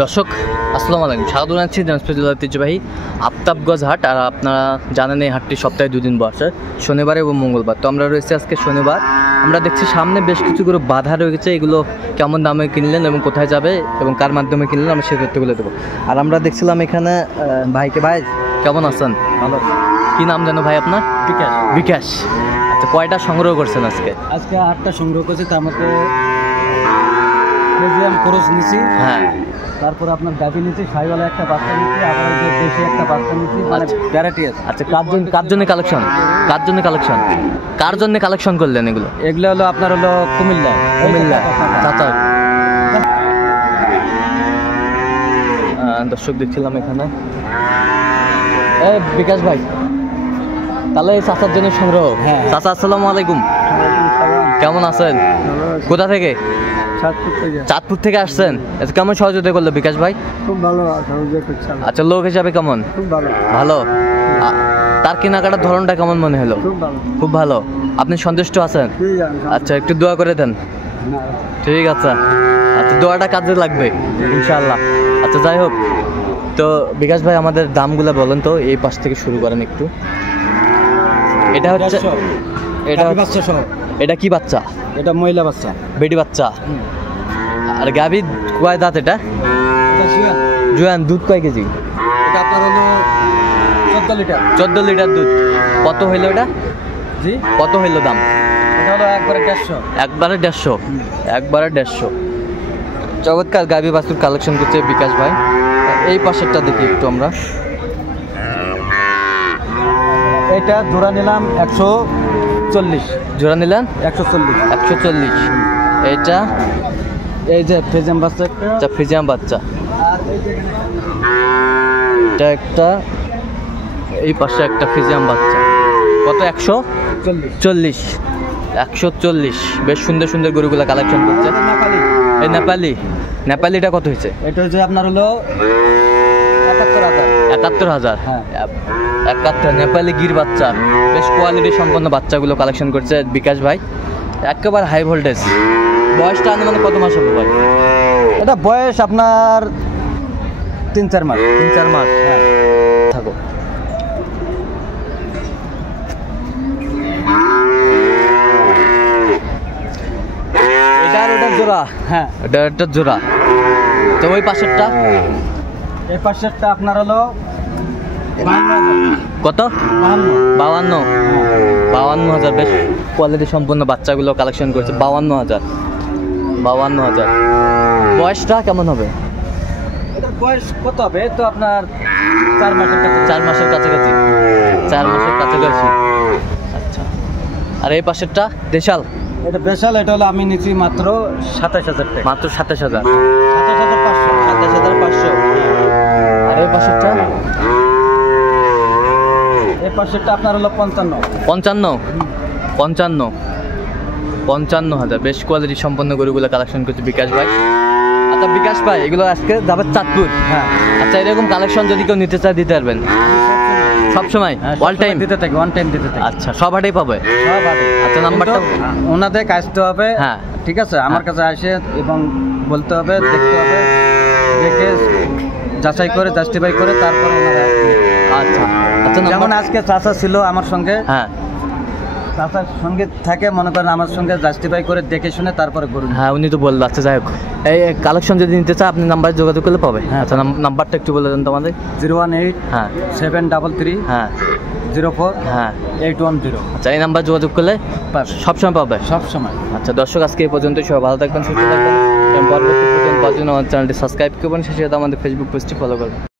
দর্শক আসসালামু আলাইকুম, স্বাগত জানাচ্ছি দিনাজপুর জেলার ঐতিহ্যবাহী আফতাবগঞ্জ হাট। আর আপনারা জানেন এই হাটটি সপ্তাহে 2 দিন বসে, শনিবার এবং মঙ্গলবার। তো আমরা রয়েছি আজকে শনিবার। আমরা দেখছি সামনে বেশ কিছু করে বাধা রয়েছে, এগুলো কেমন দামে কিনলেন এবং কোথায় যাবে এবং কার মাধ্যমে কিনলেন আমরা সেই তথ্যগুলো দেবো। আর আমরা দেখছিলাম এখানে ভাইকে। ভাই কেমন আছেন? ভালো। কী নাম জানো ভাই আপনার? বিকাশ। বিকাশ, আচ্ছা কয়টা সংগ্রহ করছেন আজকে? আজকে 8টা সংগ্রহ করছি, তার মধ্যে মিউজিয়াম খরচ নিছি। হ্যাঁ, তারপর আপনার গাভি নিচ্ছি, সাইওয়ালা একটা বাচ্চা নিচ্ছি, আবার ওই যে দেশি একটা বাচ্চা নিচ্ছি, মানে ভ্যারাইটি আছে। আচ্ছা কার জন্য কালেকশন? কার জন্য কালেকশন করলেন এগুলো? এগুলো হলো আপনার হলো কুমিল্লা। চাচা। দর্শক দেখছিলাম এখানে বিকাশ ভাই, তাহলে এই চাচার জন্য সংগ্রহ। হ্যাঁ। চাচা আসসালামু আলাইকুম, কেমন আছেন? কোথা থেকে? চাঁদপুর থেকে আসছেন। কেমন সহযোগিতা করলো বিকাশ ভাই? খুব ভালো। আচ্ছা লোক হিসাবে কেমন? খুব ভালো। ভালো। তার কেনাকাটার ধরনটা কেমন মনে হলো? খুব ভালো। আপনি সন্তুষ্ট আছেন? আচ্ছা একটু দোয়া করে দেন। ঠিক আছে, আচ্ছা দোয়াটা কাজে লাগবে ইনশাআল্লাহ। আচ্ছা যাই হোক, তো বিকাশ ভাই আমাদের দামগুলো বলেন তো। এই পাশ থেকে শুরু করেন একটু। এটা হচ্ছে এটা কি বাচ্চা? এটা মহিলা বাচ্চা, বেটি বাচ্চা। আর গাভী কয় দাঁত? এটা জুয়ান। দুধ কয় কেজি? এটা আপনার হলো 14 লিটার। 14 লিটার দুধ। কত হইলো এটা? জি, কত হইলো দাম? এটা হলো একবারে 150। একবারে 150। একবারে 150। চমৎকার গাভী বাছুর কালেকশন করছে বিকাশ ভাই। এই পাশেরটা দেখি একটু আমরা। এটা জোড়া নিলাম 140। জোড়া নিলেন 140। 140। এটা এই যে ফ্রিজিয়াম বাচ্চা একটা। আচ্ছা ফ্রিজিয়াম বাচ্চা। এটা একটা, এই পাশে একটা ফ্রিজিয়াম বাচ্চা। কত? 140। 140। বেশ সুন্দর সুন্দর গরুগুলা কালেকশন করছে। এই নেপালিটা কত হয়েছে? এটা হচ্ছে আপনার হলো 71,000। 71,000। হ্যাঁ। 71 নেপালি গির বাচ্চা। বেশ কোয়ালিটি সম্পন্ন বাচ্চাগুলো কালেকশন করছে বিকাশ ভাই, একেবারে হাই ভোল্টেজ। বয়সটা মানে কত মাস হবে ভাই? এটা বয়স আপনার 3-4 মাস। 3-4 মাস। হ্যাঁ থাকো। এটা আর ওটার জোড়া? হ্যাঁ, এটা জোড়া। তো ওই পাশেরটা? এই পাশেরটা আপনার হলো কত? 52। 52,000। বেশ কোয়ালিটি সম্পন্ন বাচ্চাগুলো কালেকশন করছে। 52,000। বয়সটা কেমন হবে? এটার বয়স কত হবে? তো আপনার 4 মাসের কাছে। 4 মাসের কাছাকাছি। 4 মাসের কাছাকাছি। আচ্ছা। আর এই পাশেরটা দেশাল? এটা স্পেশাল। এটা হলো আমি নিচ্ছি মাত্র 27,000 টাকা। মাত্র 27,000। 27,500। 27,500। আর এই পাশেরটা? এই পাশেরটা আপনার হলো 55। 55,000। বেশ কোয়ালিটি সম্পন্ন গরুগুলো কালেকশন করছে বিকাশ ভাই। আচ্ছা বিকাশ ভাই, এগুলো আজকে যাবে চাঁদপুর। হ্যাঁ। আচ্ছা এরকম কালেকশন যদি কেউ নিতে চায় দিতে পারবেন? সবসময় অল টাইম দিতে থাকি, ওয়ান টাইম দিতে থাকি। আচ্ছা সব হাটেই পাবে? সব আগে। আচ্ছা নাম্বারটা? ওনাদের আসতে হবে। হ্যাঁ ঠিক আছে, আমার কাছে আসে এবং বলতে হবে, দেখতে হবে, দেখে যাচাই করে জাস্টিফাই করে তারপরে ওনারা। আচ্ছা আচ্ছা। যেমন আজকে চাচা ছিল আমার সঙ্গে। হ্যাঁ, চাচার সঙ্গে থাকে, মনে করেন আমার সঙ্গে জাস্টিফাই করে দেখে শুনে তারপরে করুন। হ্যাঁ উনি তো বললো। আচ্ছা যাই হোক, এই কালেকশন যদি নিতে চায় আপনি নাম্বারে যোগাযোগ করলে পাবে। হ্যাঁ। আচ্ছা নাম্বারটা একটু বলে দেন তো আমাদের। 018 হ্যাঁ 733 হ্যাঁ 04 হ্যাঁ 810। আচ্ছা এই নাম্বার যোগাযোগ করলে সবসময় পাবে? সব সময়। আচ্ছা দর্শক আজকে এই পর্যন্ত। সবাই ভালো থাকবেন, সুস্থ থাকবেন এবং পরবর্তী পর্যন্ত আমার চ্যানেলটি সাবস্ক্রাইব করবেন, সেই সাথে আমাদের ফেসবুক পেজটি ফলো করবেন।